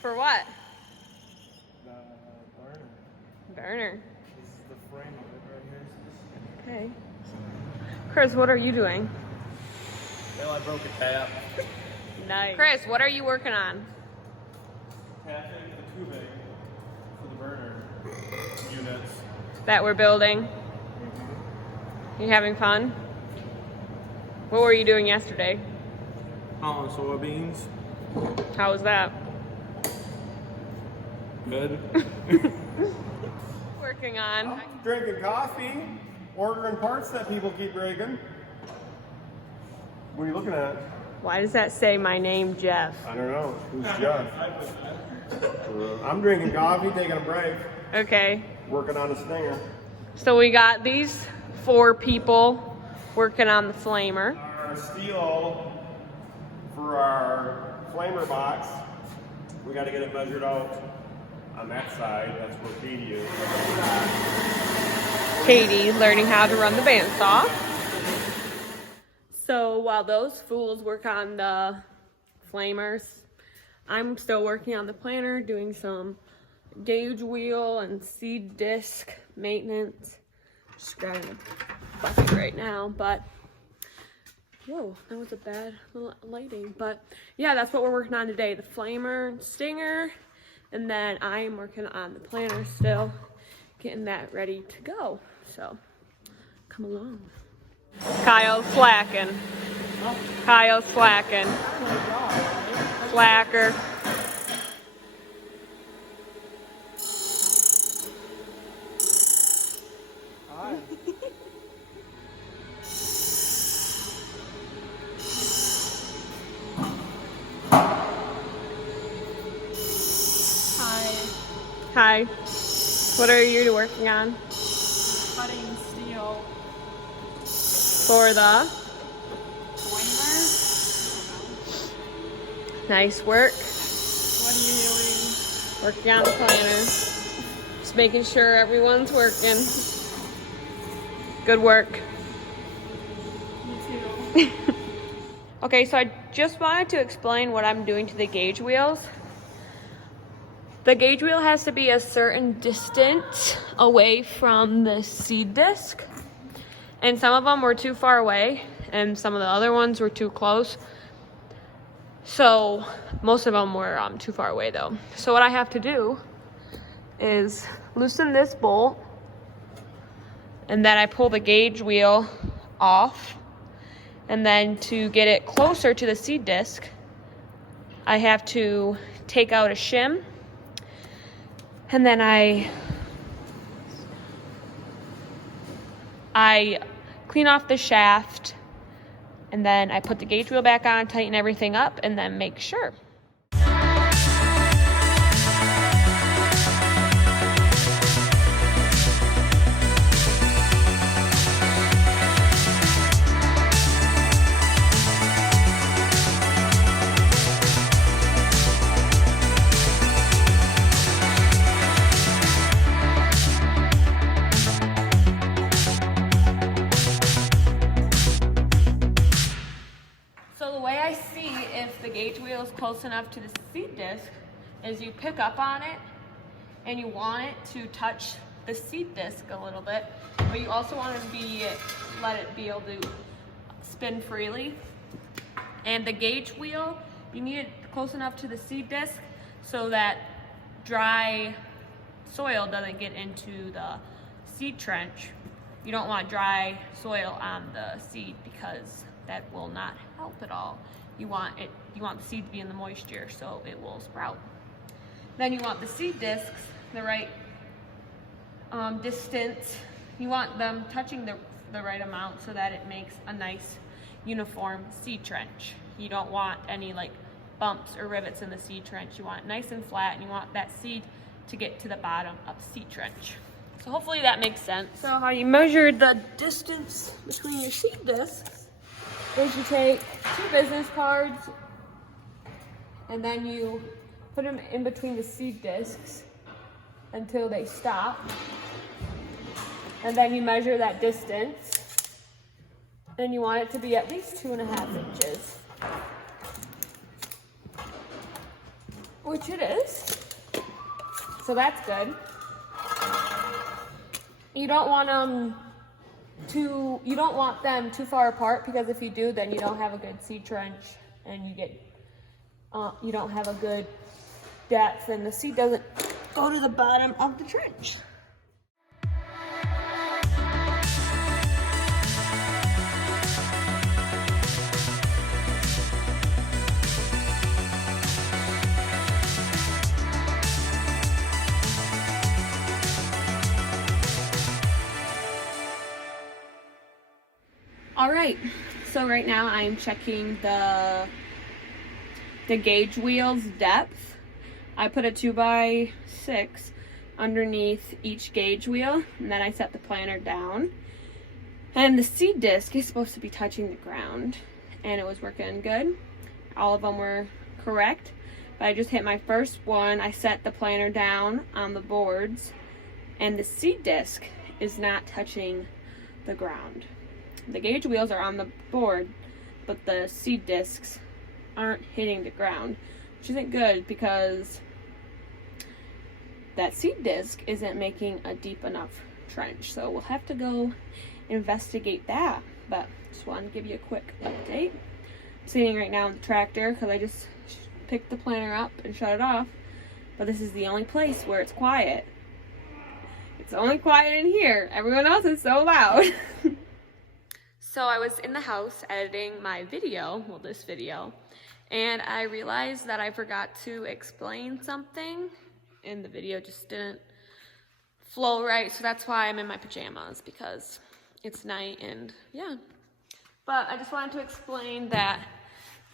For what? The burner. Burner. This is the frame of it right here. Okay. Chris, what are you doing? Well, I broke a tap. Nice. Chris, what are you working on? Tapping the tubing for the burner units. That we're building. You having fun? What were you doing yesterday? Oh, soybeans. How was that? Good. Working on. I'm drinking coffee, ordering parts that people keep breaking. What are you looking at? Why does that say my name, Jeff? I don't know. Who's Jeff? I'm drinking coffee, taking a break, Okay. working on a stinger. So we got these 4 people working on the flamer. Our steel for our flamer box, we got to get it measured out on that side. That's where Katie is. Katie learning how to run the bandsaw. So while those fools work on the flamers, I'm still working on the planner, doing some gauge wheel and seed disc maintenance. Just grabbing a bucket right now, but whoa, that was a bad little lighting. But yeah, that's what we're working on today, the flamer and stinger, and then I am working on the planner still, getting that ready to go. So come along. Kyle's slacking. Kyle's slacking. Slacker. Hi. What are you working on? Cutting steel For the flamer. nice work. What are you Working on the planner. Just making sure everyone's working. Good work. doing? Me too. Okay, so I just wanted to explain what I'm doing to the gauge wheels. The gauge wheel has to be a certain distance away from the seed disc. And some of them were too far away, and some of the other ones were too close. So most of them were too far away though. So what I have to do is loosen this bolt, and then I pull the gauge wheel off. And then to get it closer to the seed disc, I have to take out a shim. And then I clean off the shaft, and then I put the gauge wheel back on, tighten everything up, and then make sure. If the gauge wheel is close enough to the seed disc, is you pick up on it and you want it to touch the seed disc a little bit, but you also want to let it be able to spin freely. And the gauge wheel, you need it close enough to the seed disc so that dry soil doesn't get into the seed trench. You don't want dry soil on the seed because that will not help at all. You want the seed to be in the moisture so it will sprout. Then you want the seed discs the right distance. You want them touching the right amount so that it makes a nice uniform seed trench. You don't want any like bumps or rivets in the seed trench. You want it nice and flat, and you want that seed to get to the bottom of the seed trench. So hopefully that makes sense. So how you measure the distance between your seed discs is you take 2 business cards and then you put them in between the seed discs until they stop. And then you measure that distance. And you want it to be at least 2.5 inches. which it is. So that's good. You don't want them too far apart, because if you do, then you don't have a good seed trench, and you don't have a good depth, and the seed doesn't go to the bottom of the trench. All right, so right now I'm checking the gauge wheel's depth. I put a 2x6 underneath each gauge wheel, and then I set the planter down. And the seed disc is supposed to be touching the ground, and it was working good. All of them were correct, but I just hit my first one. I set the planter down on the boards, and the seed disc is not touching the ground. The gauge wheels are on the board, but the seed discs aren't hitting the ground, which isn't good, because that seed disc isn't making a deep enough trench. So we'll have to go investigate that, but just wanted to give you a quick update. I'm sitting right now in the tractor because I just picked the planter up and shut it off, but this is the only place where it's quiet. It's only quiet in here. Everyone else is so loud. So I was in the house editing my video, well, this video, and I realized that I forgot to explain something, and the video just didn't flow right. So that's why I'm in my pajamas, because it's night, and yeah. But I just wanted to explain that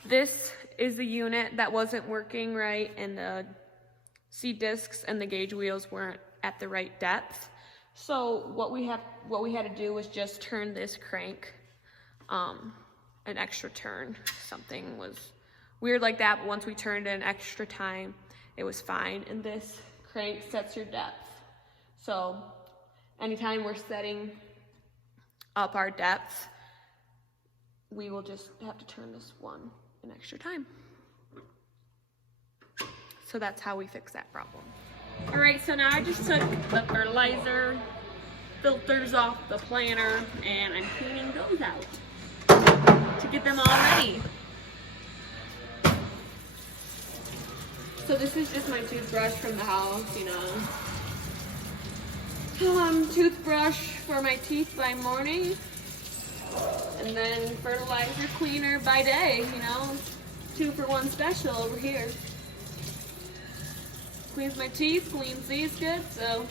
this is the unit that wasn't working right, and the seed discs and the gauge wheels weren't at the right depth. So what we had to do was just turn this crank an extra turn. Something was weird like that, but once we turned it an extra time, it was fine. And this crank sets your depth. So anytime we're setting up our depth, we will just have to turn this one an extra time. So that's how we fix that problem. All right, so now I just took the fertilizer filters off the planter, and I'm cleaning those out to get them all ready. So this is just my toothbrush from the house, you know. Toothbrush for my teeth by morning, and then fertilizer cleaner by day, you know. 2-for-1 special over here. Cleans my teeth, cleans these good, so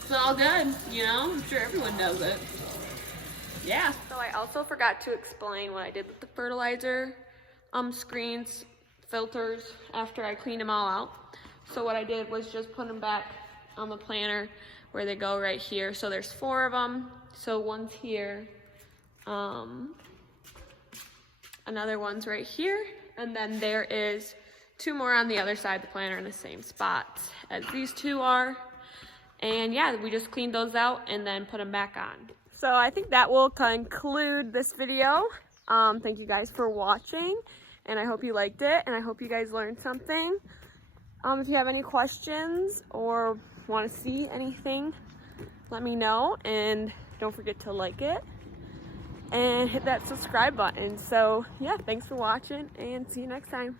it's all good, you know. I'm sure everyone knows it. Yeah. So I also forgot to explain what I did with the fertilizer screens, filters, after I cleaned them all out. So what I did was just put them back on the planter where they go, right here. So there's 4 of them. So one's here, another one's right here, and then there is 2 more on the other side of the planter in the same spot as these 2 are. And yeah, we just cleaned those out and then put them back on. So I think that will conclude this video. Thank you guys for watching, and I hope you liked it, and I hope you guys learned something. If you have any questions or want to see anything, let me know, and don't forget to like it and hit that subscribe button. So yeah, thanks for watching, and see you next time.